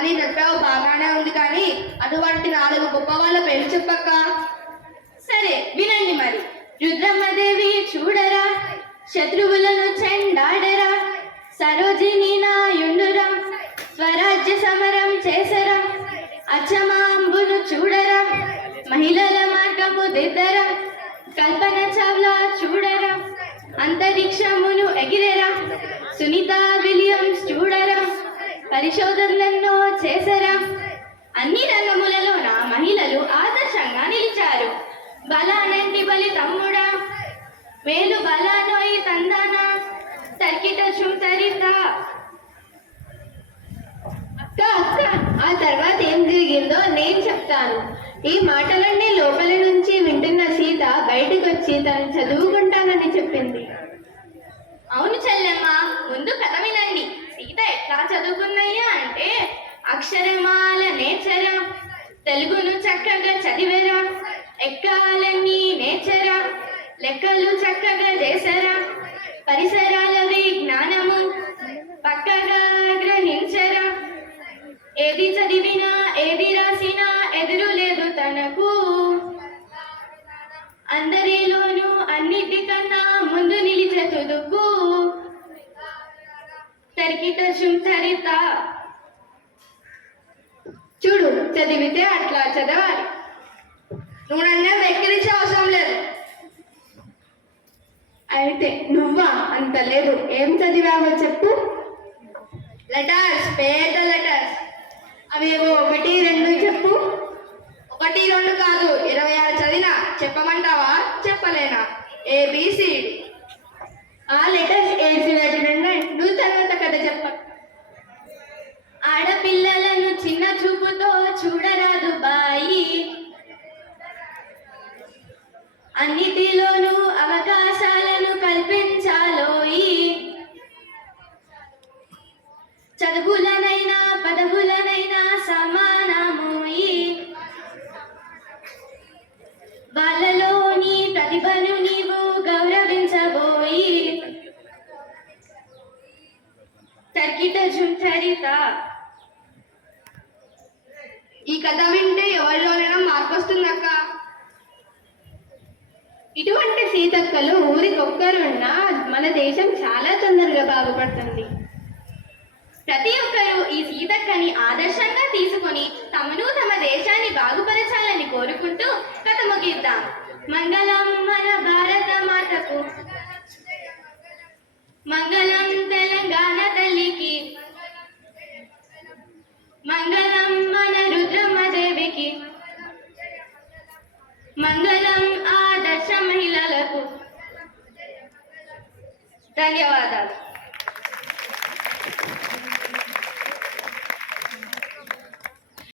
అని చెప్పావు బాగానే ఉంది, కానీ అటువంటి 4 గొప్ప వాళ్ళ పేరు చెప్పక్క. సరే వినండి మరి. రుద్రమ్మదేవి చూడరా, శత్రువులను చెండాడరా, సరోజిని నాయుండురా, స్వరాజ్య సమరం చేసరా, అచ్చమాంబును చూడరా, మహిళల మార్గము దిద్దరా, కల్పన చావ్లా చూడరా, అంతరిక్షమును ఎగిరెరా, సునీత విలియమ్స్ చూడరా, పరిశోధనలెన్నో చేసరా. అన్ని రంగములలో నా మహిళలు ఆదర్శంగా నిలిచారు. బలానంటి బలి తమ్ముడా, మేలు బలానోయి తందాన, తర్కిట శుంతరిత. అక్క అక్క, ఆ తర్వాత ఏం జరిగిందో నేను చెప్తాను. ఈ మాటలన్నీ లోపల నుంచి వింటున్న సీత బయటకు వచ్చి తను చదువుకుంటానని చెప్పింది. అవును చెల్లెమ్మ, ముందు కథ వినండి. సీత ఎట్లా చదువుకున్నాయా అంటే, అక్షరమాల నేర్చరా, తెలుగును చక్కగా చదివేరా, ఎక్కాలన్నీ నేర్చరా, లెక్కలు చక్కగా చేసరా, పరిసరాల విజ్ఞానము పక్కగా గ్రహించరా, ఏది చదివినా ఏది రాసినా ఎదురు లేదు తనకు, అందరిలోనూ అన్నిటికన్నా ముందు నిలిచే తుదుకు, తర్కిత శుంఠరిత. చూడు, చదివితే అట్లా చదవాలి. నువ్వు నన్నే వెక్కిరించే అవసరం లేదు. అయితే నువ్వా? అంత లేదు. ఏం చదివావో చెప్పు. లెటర్స్, పేద లెటర్స్. అవేవో 1, 2 చెప్పు. 1, 2 కాదు, 26 చదివినా. చెప్పమంటావా? చెప్పలేనా? ABCD. ఆ లెటర్స్ ఏసి పెట్టినండి. నువ్వు తర్వాత కథ చెప్ప. ఆడపిల్లలను చిన్న చూపుతో చూడరాదు బాయి, అన్నిటిలోనూ అవకాశాలను కల్పించాలోయి, చదువులనైనా పదవులనైనా సమానమోయి, వాళ్ళలోని ప్రతిభను నీవు గౌరవించబోయి, తర్కిత జుంఠరిత. ఈ కథ వింటే ఎవరిలోనైనా మార్పు వస్తుందక్క. ఇటువంటి సీతక్కలు ఊరికొక్కరున్నా మన దేశం చాలా తొందరగా బాగుపడుతుంది. ప్రతి ఒక్కరూ ఈ సీతక్కని ఆదర్శంగా తీసుకొని తమను తమ దేశాన్ని బాగుపరచాలని కోరుకుంటూ కథ ముగిద్దాం. మంగళం మన భారత మాతకు, మంగళం తెలంగాణ తల్లికి, మంగళం మన రుద్రమ్మదేవికి, మంగళం ఆదర్శ మహిళలకు. ధన్యవాదాలు.